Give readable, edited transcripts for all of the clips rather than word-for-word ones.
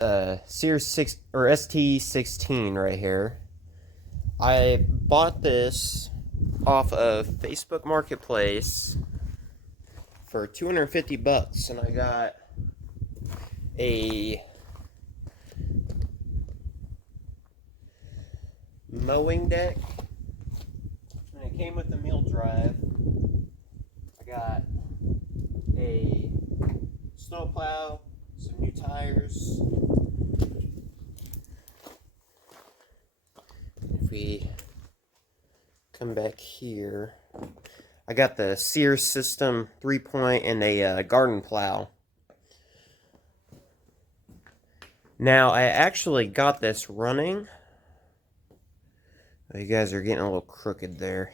Sears 6 or ST16 right here. I bought this off of Facebook Marketplace for 250 bucks, and I got a mowing deck, and it came with a meal drive. I got a snowplow, some new tires. If we come back here, I got the Sears system 3-point and a garden plow. Now, I actually got this running. You guys are getting a little crooked there.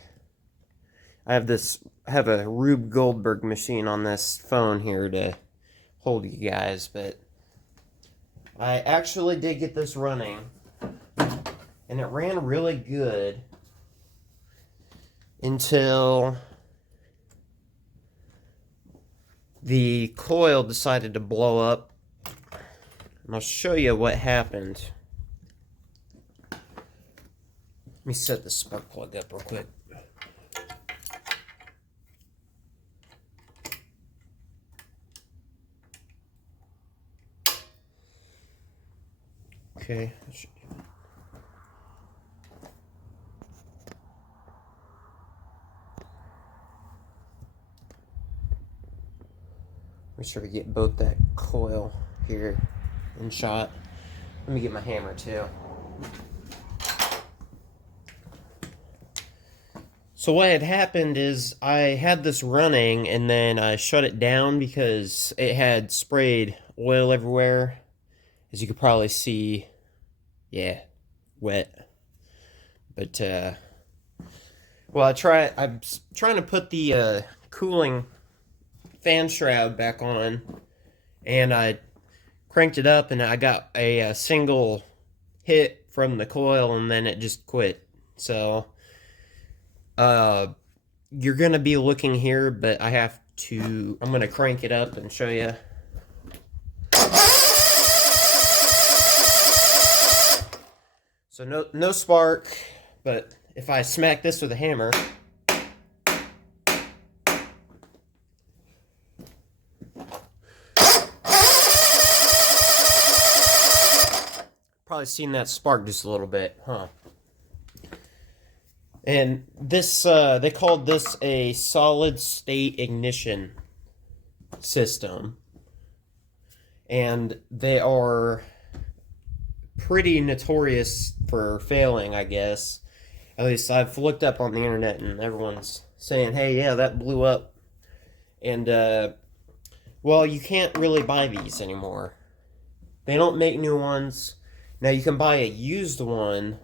I have a Rube Goldberg machine on this phone here to hold you guys, but I actually did get this running, and it ran really good until the coil decided to blow up. And I'll show you what happened. Let me set the spark plug up real quick. Okay. Make sure to get both that coil here in shot. Let me get my hammer too. So what had happened is I had this running, and then I shut it down because it had sprayed oil everywhere. As you could probably see, yeah, wet. But well, I'm trying to put the cooling fan shroud back on, and I cranked it up, and I got a single hit from the coil, and then it just quit. So you're gonna be looking here, but I'm gonna crank it up and show you. So no spark, but if I smack this with a hammer, probably seen that spark just a little bit, huh? And this, they called this a solid state ignition system. And they are pretty notorious for failing, I guess. At least I've looked up on the internet, and everyone's saying, hey, yeah, that blew up. And, well, you can't really buy these anymore. They don't make new ones. Now, you can buy a used one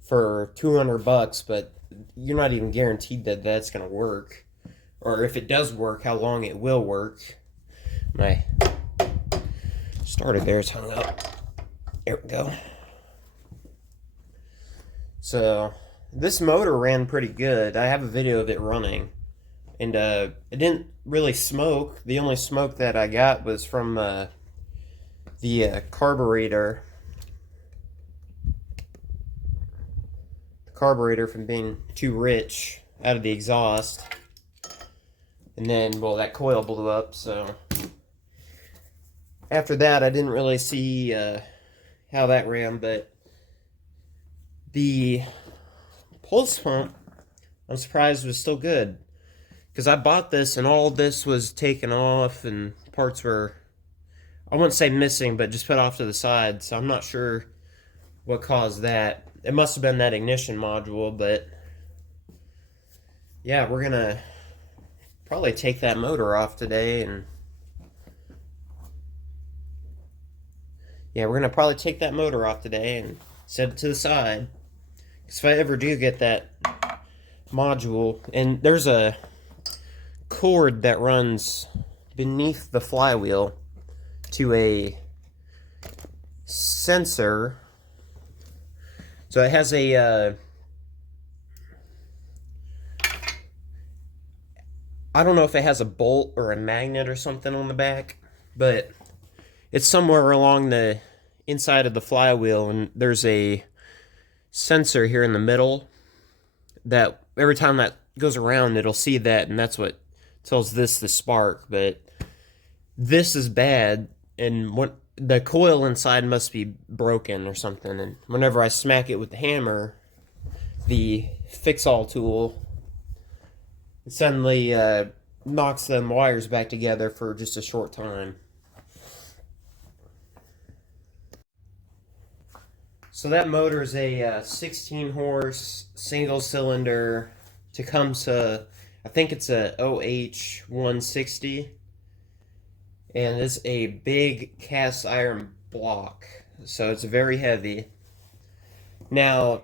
for 200 bucks, but you're not even guaranteed that that's going to work. Or if it does work, how long it will work. My starter there is hung up. There we go. So, this motor ran pretty good. I have a video of it running. And it didn't really smoke. The only smoke that I got was from the carburetor. Carburetor from being too rich out of the exhaust. And then, well, that coil blew up, so after that I didn't really see how that ran, but the pulse pump, I'm surprised, was still good, because I bought this and all this was taken off and parts were, I wouldn't say missing, but just put off to the side, so I'm not sure what caused that. It must have been that ignition module, but yeah, we're gonna probably take that motor off today, and set it to the side. Because if I ever do get that module, and there's a cord that runs beneath the flywheel to a sensor. So it has a I don't know if it has a bolt or a magnet or something on the back, but it's somewhere along the inside of the flywheel, and there's a sensor here in the middle that every time that goes around, it'll see that, and that's what tells this the spark. But this is bad, and what the coil inside must be broken or something. And whenever I smack it with the hammer, the fix-all tool, it suddenly knocks them wires back together for just a short time. So that motor is a 16 horse single cylinder Tecumseh. I think it's a OH 160, and it's a big cast iron block, so it's very heavy. Now,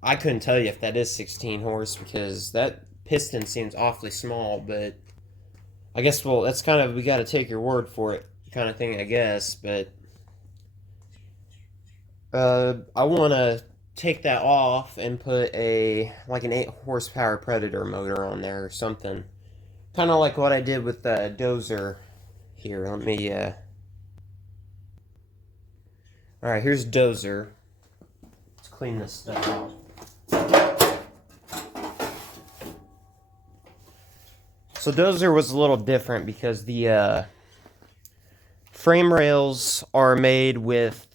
I couldn't tell you if that is 16 horse because that piston seems awfully small, but I guess, well, that's kind of, we got to take your word for it kind of thing, I guess. But I want to take that off and put like an 8 horsepower Predator motor on there or something. Kind of like what I did with the Dozer here. Let me, alright, here's Dozer. Let's clean this stuff out. So Dozer was a little different because the frame rails are made with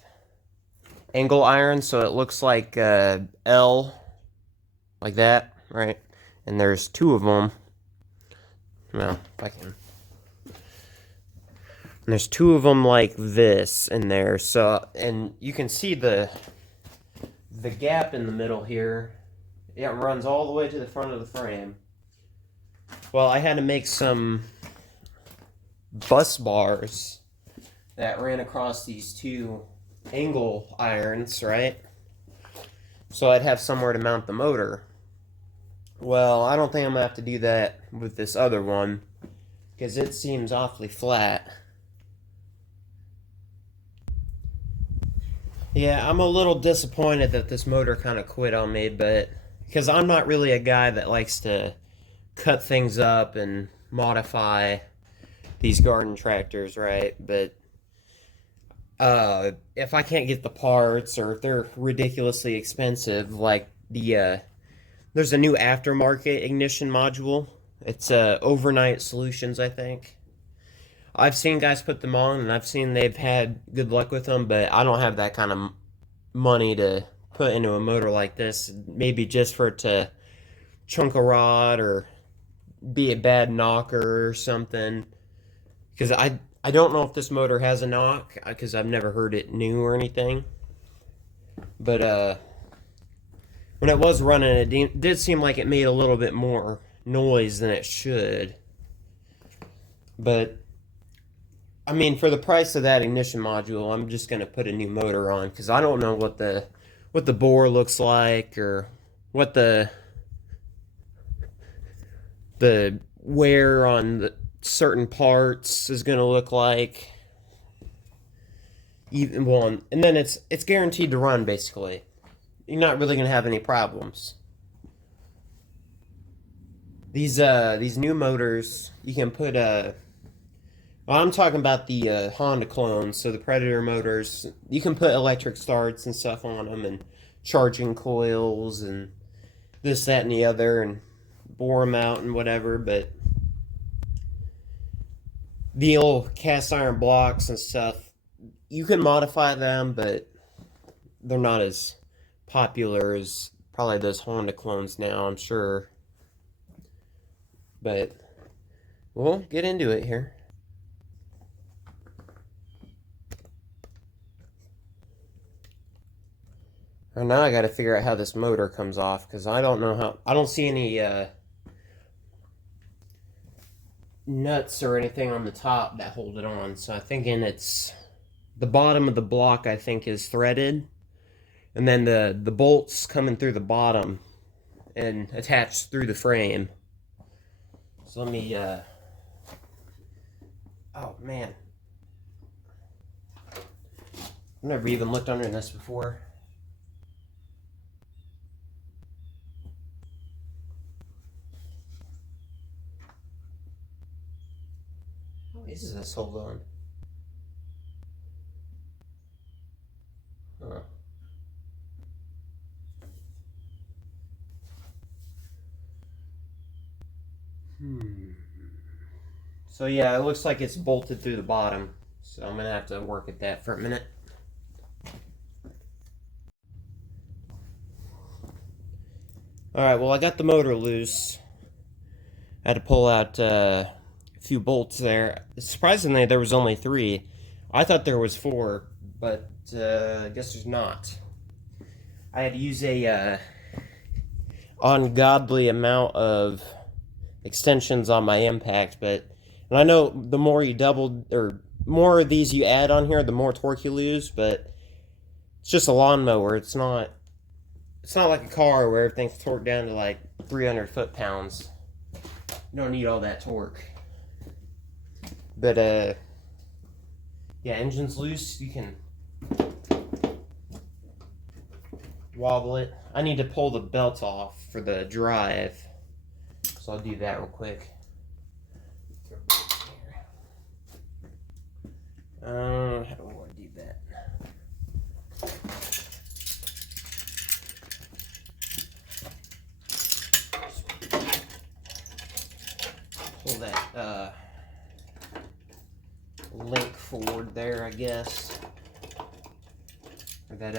angle iron, so it looks like L, like that, right? And there's 2 of them. Well, if I can. And there's 2 of them like this in there. So, and you can see the gap in the middle here. It runs all the way to the front of the frame. Well, I had to make some bus bars that ran across these 2 angle irons, right? So I'd have somewhere to mount the motor. Well, I don't think I'm gonna have to do that with this other one because it seems awfully flat. Yeah, I'm a little disappointed that this motor kind of quit on me, but because I'm not really a guy that likes to cut things up and modify these garden tractors, right? But if I can't get the parts, or if they're ridiculously expensive, like there's a new aftermarket ignition module. It's Overnight Solutions, I think. I've seen guys put them on, and I've seen they've had good luck with them, but I don't have that kind of money to put into a motor like this. Maybe just for it to chunk a rod or be a bad knocker or something. Because I don't know if this motor has a knock, because I've never heard it new or anything. But when it was running, it did seem like it made a little bit more noise than it should. But I mean, for the price of that ignition module, I'm just gonna put a new motor on because I don't know what the bore looks like, or what the wear on the certain parts is gonna look like. Even well, and then it's guaranteed to run. Basically, you're not really gonna have any problems. These new motors, you can put well, I'm talking about the Honda clones, so the Predator motors. You can put electric starts and stuff on them, and charging coils, and this, that, and the other, and bore them out and whatever. But the old cast iron blocks and stuff, you can modify them, but they're not as popular as probably those Honda clones now, I'm sure. But we'll get into it here. And now I got to figure out how this motor comes off, because I don't know how. I don't see any nuts or anything on the top that hold it on. So I'm thinking it's the bottom of the block, I think, is threaded, and then the bolts coming through the bottom and attached through the frame. So let me oh man, I've never even looked under this before. What is this? Hold on. Huh. So yeah, it looks like it's bolted through the bottom. So I'm gonna have to work at that for a minute. Alright, well I got the motor loose. I had to pull out a few bolts there. Surprisingly, there was only 3. I thought there was 4, but I guess there's not. I had to use a ungodly amount of extensions on my impact, but and I know the more you double or more of these you add on here, the more torque you lose, but it's just a lawnmower. It's not like a car where everything's torqued down to like 300 foot-pounds. You don't need all that torque. But yeah, engine's loose, you can wobble it. I need to pull the belt off for the drive, so I'll do that real quick. How do I want to do that? Pull that link forward there, I guess. Or that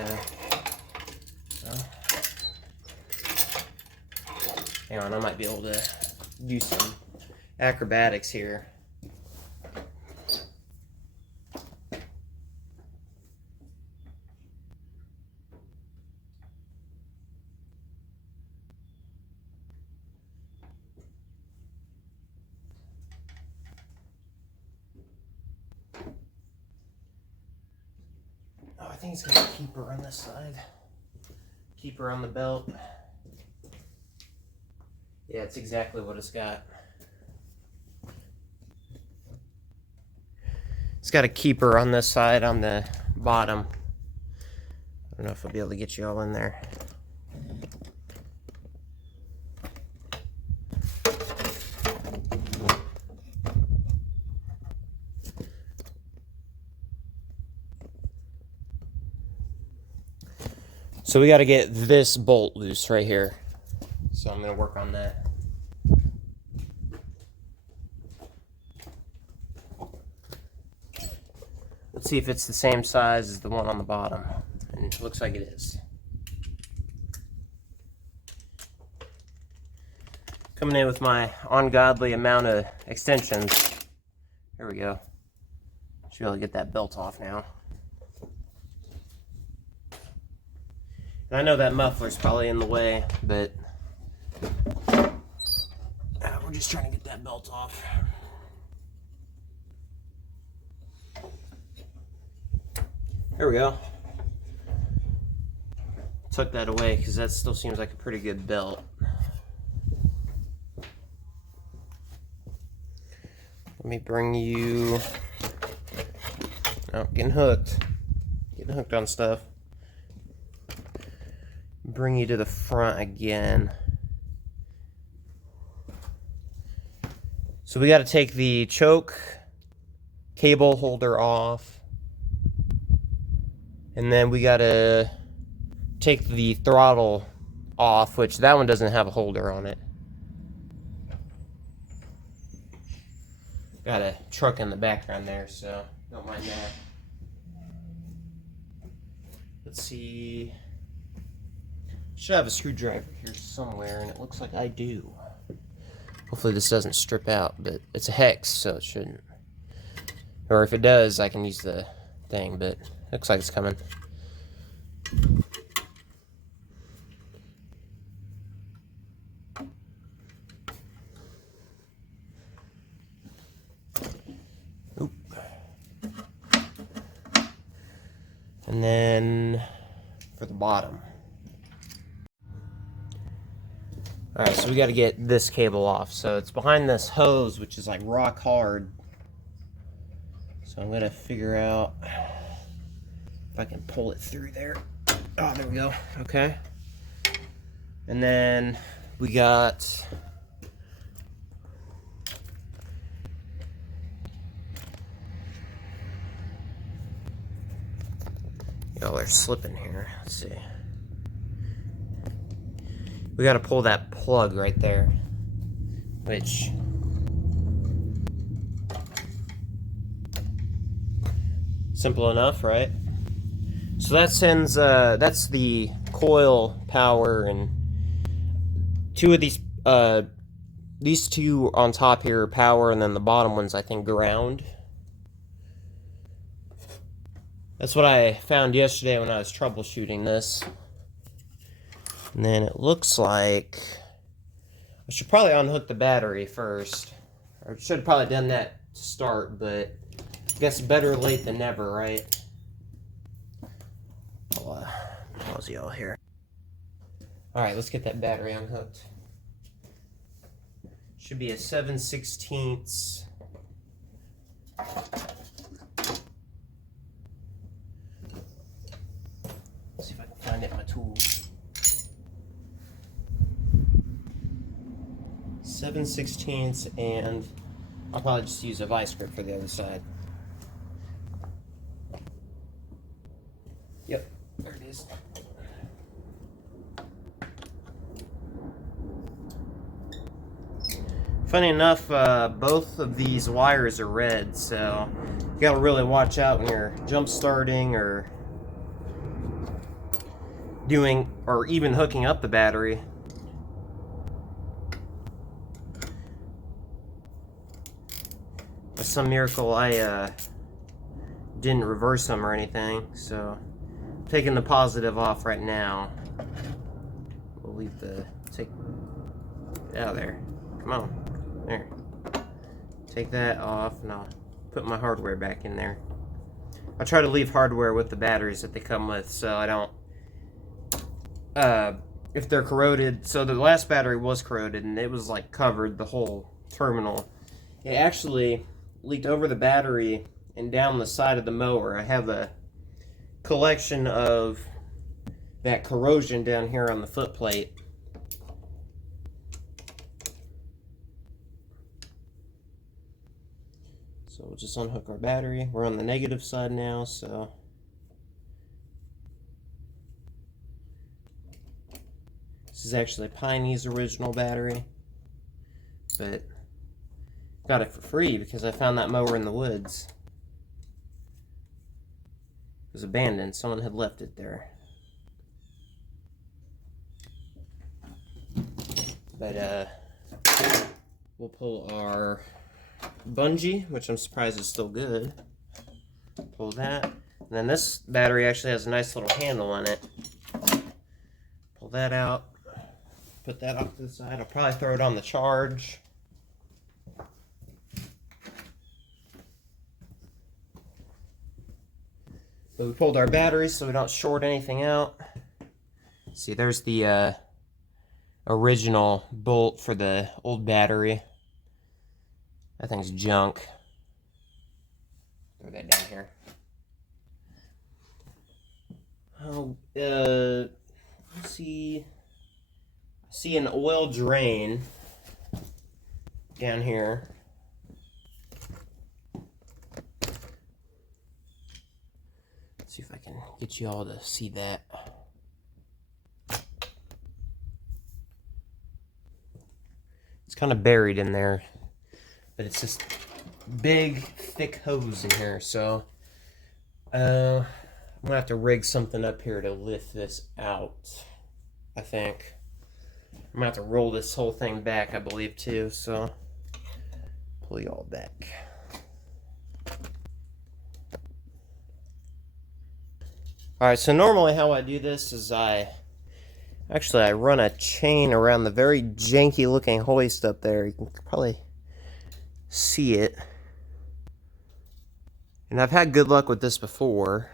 hang on, I might be able to do some acrobatics here. Oh, I think it's got a keeper on this side. Keeper on the belt. Yeah, it's exactly what it's got. It's got a keeper on this side on the bottom. I don't know if I'll be able to get you all in there. So we got to get this bolt loose right here. So I'm going to work on that. Let's see if it's the same size as the one on the bottom. And it looks like it is. Coming in with my ungodly amount of extensions. There we go. Should be able to get that belt off now. And I know that muffler's probably in the way, but we're just trying to get that belt off. There we go. Took that away because that still seems like a pretty good belt. Let me bring you... Oh, getting hooked. Getting hooked on stuff. Bring you to the front again. So we got to take the choke cable holder off. And then we got to take the throttle off, which that one doesn't have a holder on it. Got a truck in the background there, so don't mind that. Let's see. Should have a screwdriver here somewhere, and it looks like I do. Hopefully this doesn't strip out, but it's a hex, so it shouldn't. Or if it does, I can use the thing, but it looks like it's coming. Oop. And then for the bottom. Alright, so we got to get this cable off. So it's behind this hose, which is like rock hard. So I'm going to figure out if I can pull it through there. Oh, there we go. Okay. And then we got Y'all are slipping here. Let's see. We gotta pull that plug right there. Which... simple enough, right? So that sends, that's the coil power, and two of these two on top here are power, and then the bottom one's, I think, ground. That's what I found yesterday when I was troubleshooting this. And then it looks like I should probably unhook the battery first. Or should have probably done that to start, but I guess better late than never, right? I'll pause y'all here. Alright, let's get that battery unhooked. Should be a 7/16. Let's see if I can find it in my tools. 7/16, and I'll probably just use a vice grip for the other side. Yep, there it is. Funny enough, both of these wires are red, so you gotta really watch out when you're jump starting or doing, or even hooking up the battery. By some miracle, I didn't reverse them or anything, so I'm taking the positive off right now. We'll leave take it out of there. Come on. There. Take that off, and I'll put my hardware back in there. I try to leave hardware with the batteries that they come with, so I don't... if they're corroded... So the last battery was corroded, and it was, like, covered, the whole terminal. It actually leaked over the battery and down the side of the mower. I have a collection of that corrosion down here on the foot plate. So we'll just unhook our battery. We're on the negative side now, so this is actually Piney's original battery, but got it for free because I found that mower in the woods. It was abandoned. Someone had left it there. But we'll pull our bungee, which I'm surprised is still good. Pull that. And then this battery actually has a nice little handle on it. Pull that out. Put that off to the side. I'll probably throw it on the charge. But we pulled our batteries so we don't short anything out. See, there's the original bolt for the old battery. That thing's junk. Throw that down here. Oh, let's see. I see an oil drain down here. Let's see if I can get you all to see that. It's kind of buried in there. But it's just big, thick hose in here, so I'm gonna have to rig something up here to lift this out, I think. I'm gonna have to roll this whole thing back, I believe, too, so pull you all back. Alright, so normally how I do this is I run a chain around the very janky looking hoist up there. You can probably see it, and I've had good luck with this before,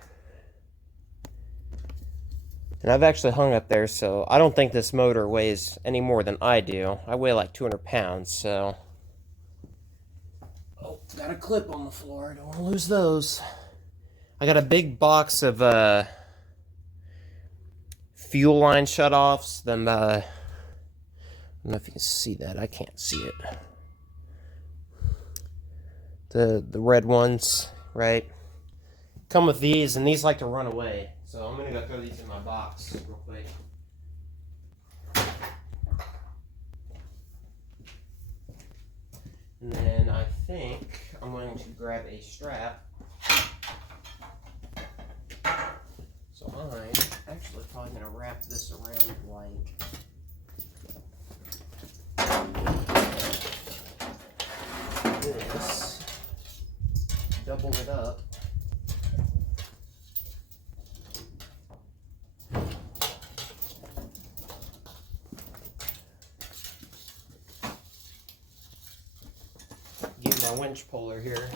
and I've actually hung up there, so I don't think this motor weighs any more than I do. I weigh like 200 pounds, so oh, got a clip on the floor. I don't want to lose those. I got a big box of fuel line shutoffs. Them I don't know if you can see that. I can't see it. The red ones, right? come with these, and these like to run away. So I'm going to go throw these in my box real quick. And then I think I'm going to grab a strap. So I'm actually probably going to wrap this around like this. Double it up. Get my winch puller here,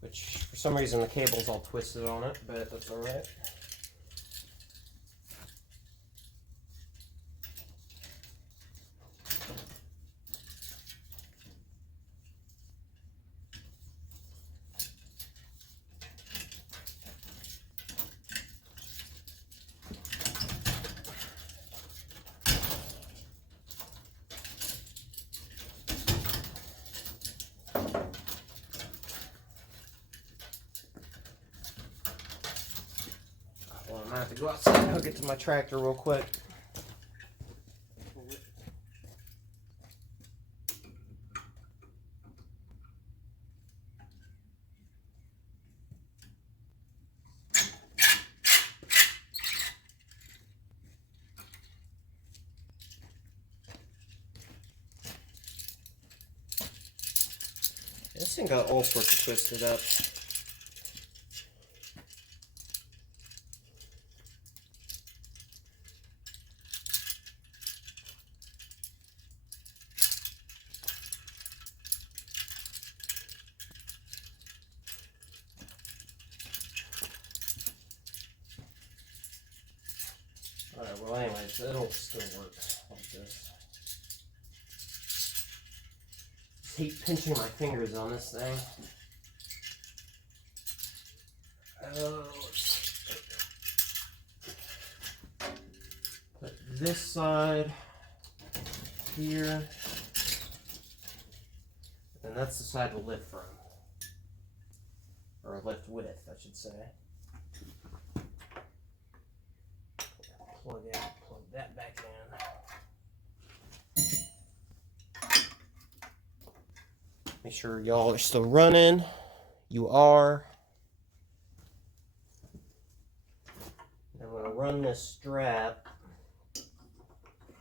which for some reason the cable's all twisted on it, but that's alright. Well, I'm gonna have to go outside and hook it to my tractor real quick. This thing got all sorts of twisted up. Alright, well anyways, it'll still work like this. I hate pinching my fingers on this thing. Put this side here, and that's the side to lift from, or lift with, I should say. Plug that back in. Make sure y'all are still running. You are. I'm going to run this strap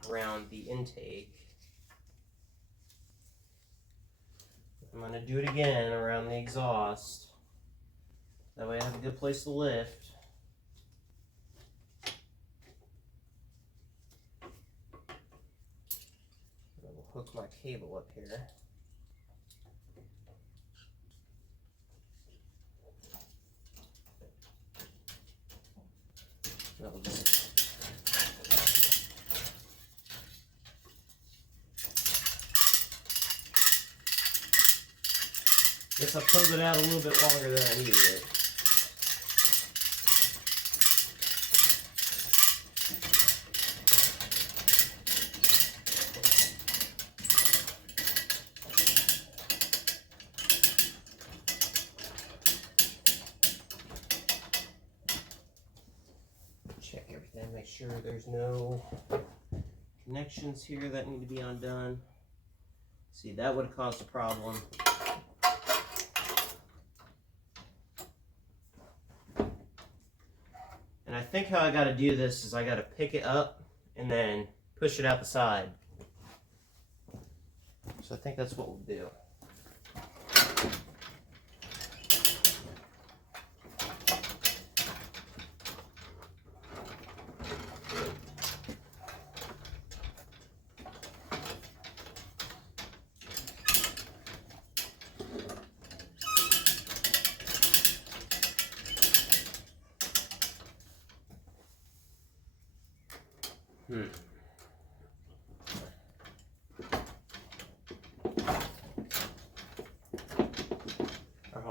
around the intake. I'm going to do it again around the exhaust. That way I have a good place to lift. I will hook my cable up here. That'll just guess I pulled it out a little bit longer than I needed it. Check everything, make sure there's no connections here that need to be undone. See, that would have caused a problem. And I think how I got to do this is I got to pick it up and then push it out the side. So I think that's what we'll do.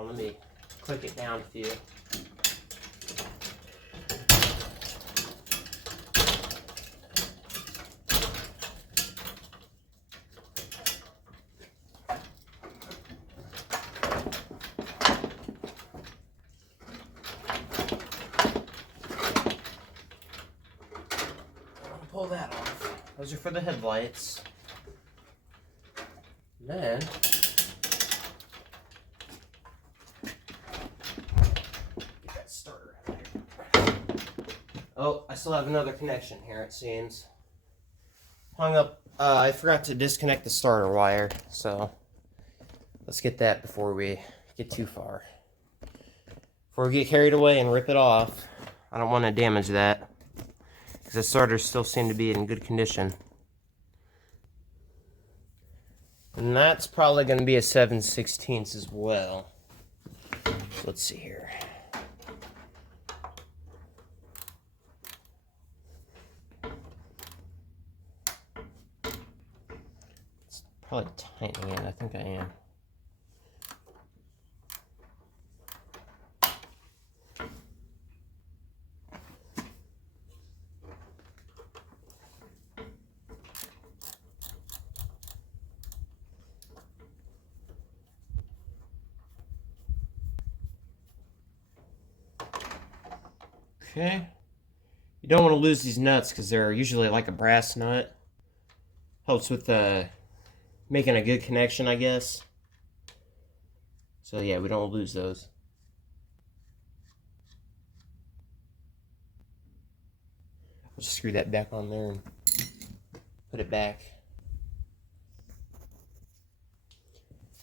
Let me click it down a few. Those are for the headlights. Then get that starter out here. Oh, I still have another connection here, it seems. Hung up. I forgot to disconnect the starter wire, so let's get that before we get too far. Before we get carried away and rip it off, I don't want to damage that, because the starters still seem to be in good condition. And that's probably going to be a 7/16 as well. So let's see here. It's probably tightening it. I think I am. Okay. You don't want to lose these nuts because they're usually like a brass nut. Helps with making a good connection, I guess. So yeah, we don't lose those. I'll just screw that back on there and put it back.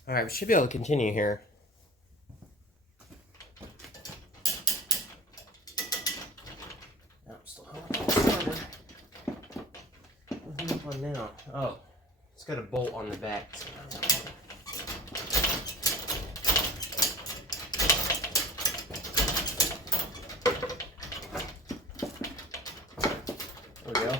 Alright, we should be able to continue here. One now. Oh, it's got a bolt on the back. There we go.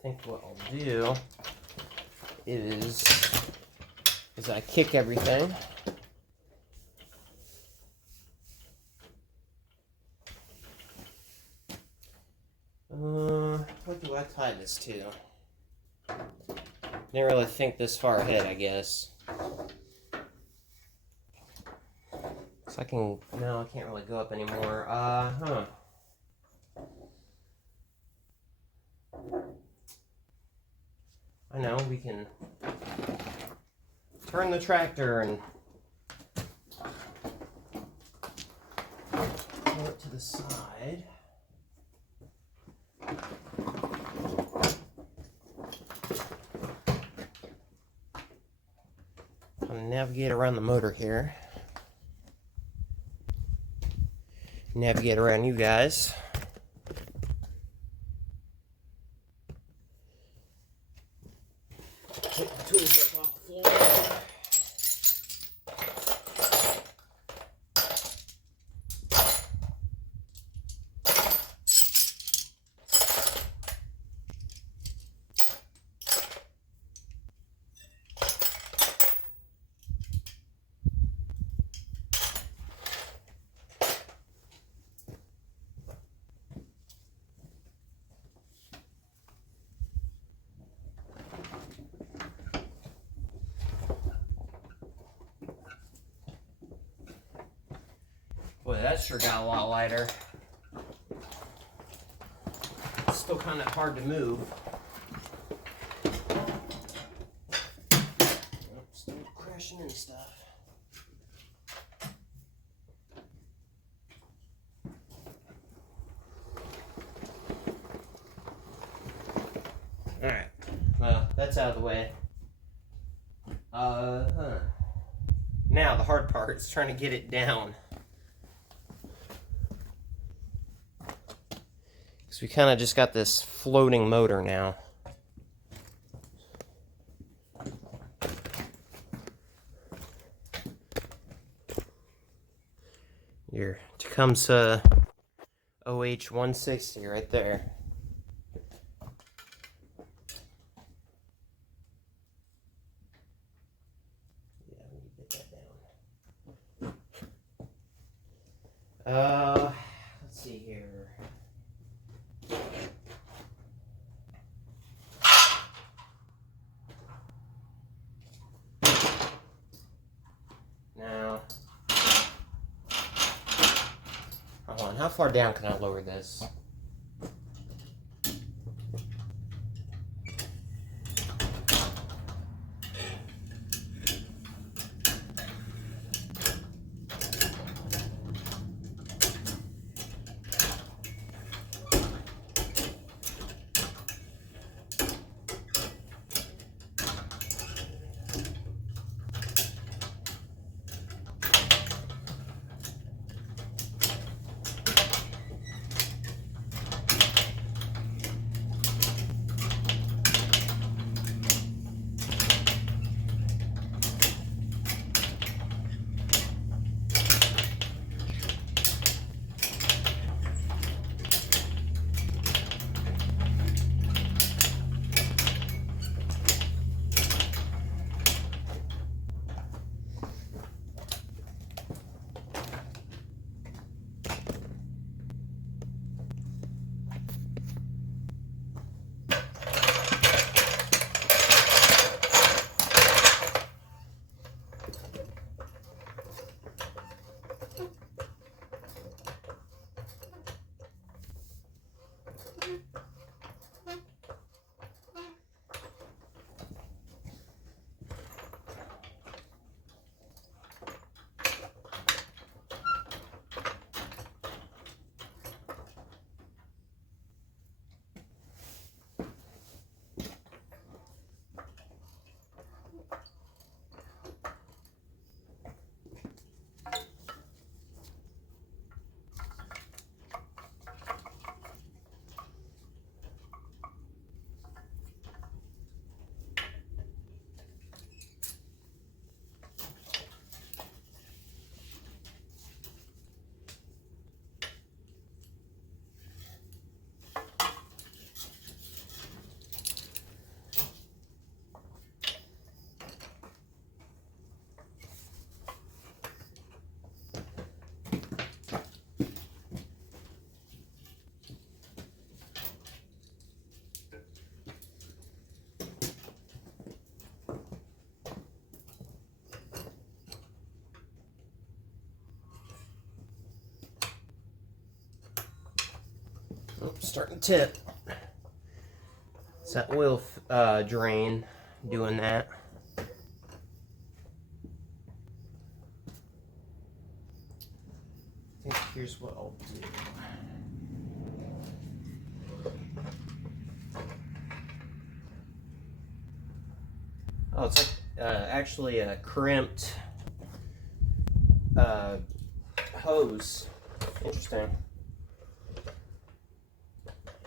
I think what I'll do is I kick everything. What do I tie this to? Didn't really think this far ahead, I guess. So I can, no, I can't really go up anymore. I know, we can turn the tractor and pull it to the side. I'm going to navigate around the motor here. Navigate around you guys. Take the tools up off the floor. Boy, that sure got a lot lighter. It's still kind of hard to move. Oh, still crashing and stuff. Alright, well, that's out of the way. Now, the hard part is trying to get it down. So we kind of just got this floating motor now. Your Tecumseh OH 160 right there. Yeah, we need to get that down. Let's see here. Now, hold on. How far down can I lower this? Oh, starting to tip. It's that oil drain doing that. I think here's what I'll do. Oh, it's like actually a crimped hose. Interesting.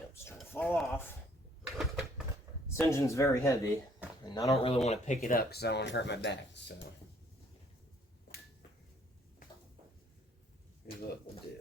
It's trying to fall off. This engine's very heavy, and I don't really want to pick it up because I don't want to hurt my back. So here's what we'll do.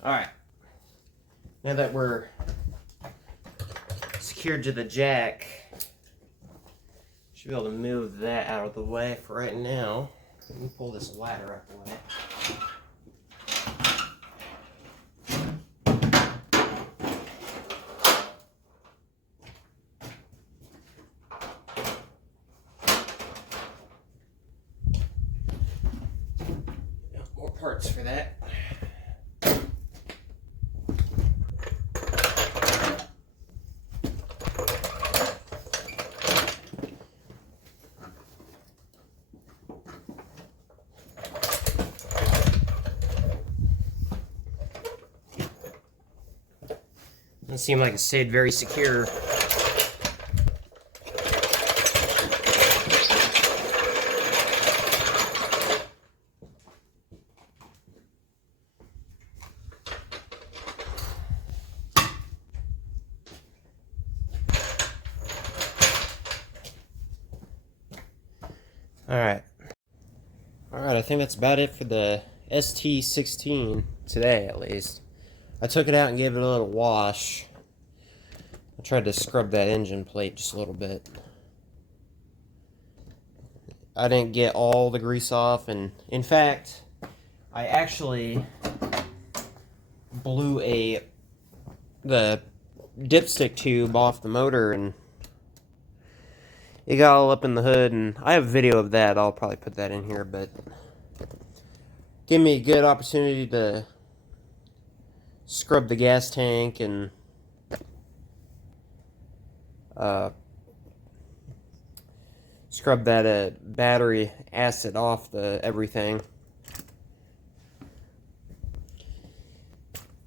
Alright, now that we're secured to the jack, should be able to move that out of the way for right now. Let me pull this ladder out of the way. parts for that. Doesn't seem like it stayed very secure. Alright, I think that's about it for the ST16 today, at least. I took it out and gave it a little wash. I tried to scrub that engine plate just a little bit. I didn't get all the grease off, and in fact, I actually blew the dipstick tube off the motor, and it got all up in the hood, and I have a video of that. I'll probably put that in here, but give me a good opportunity to scrub the gas tank and scrub that battery acid off the everything.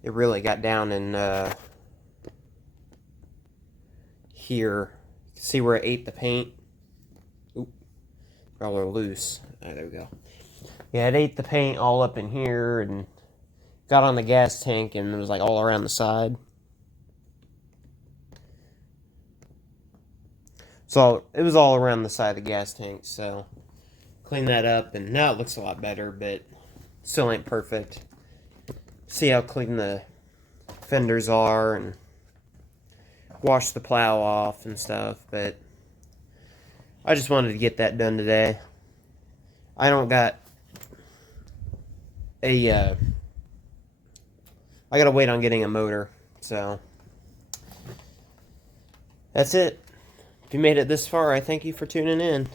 It really got down in here. See where it ate the paint? Oop, probably loose. Right, there we go. Yeah, it ate the paint all up in here and got on the gas tank, and it was like all around the side. So it was all around the side of the gas tank, so clean that up, and now it looks a lot better, but still ain't perfect. See how clean the fenders are, and wash the plow off and stuff, but I just wanted to get that done today. I don't got I gotta wait on getting a motor, so that's it. If you made it this far, I thank you for tuning in.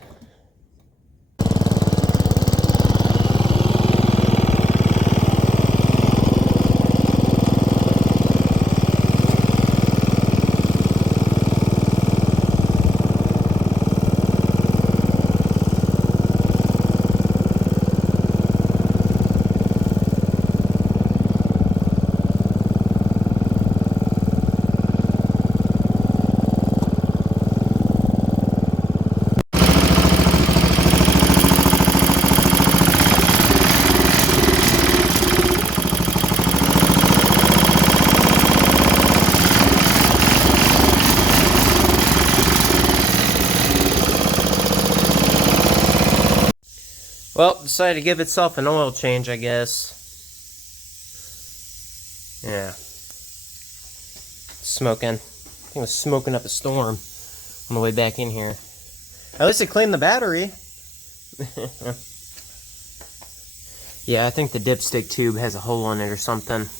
Well, decided to give itself an oil change, I guess. Yeah. Smoking. I think it was smoking up a storm on the way back in here. At least it cleaned the battery. Yeah, I think the dipstick tube has a hole in it or something.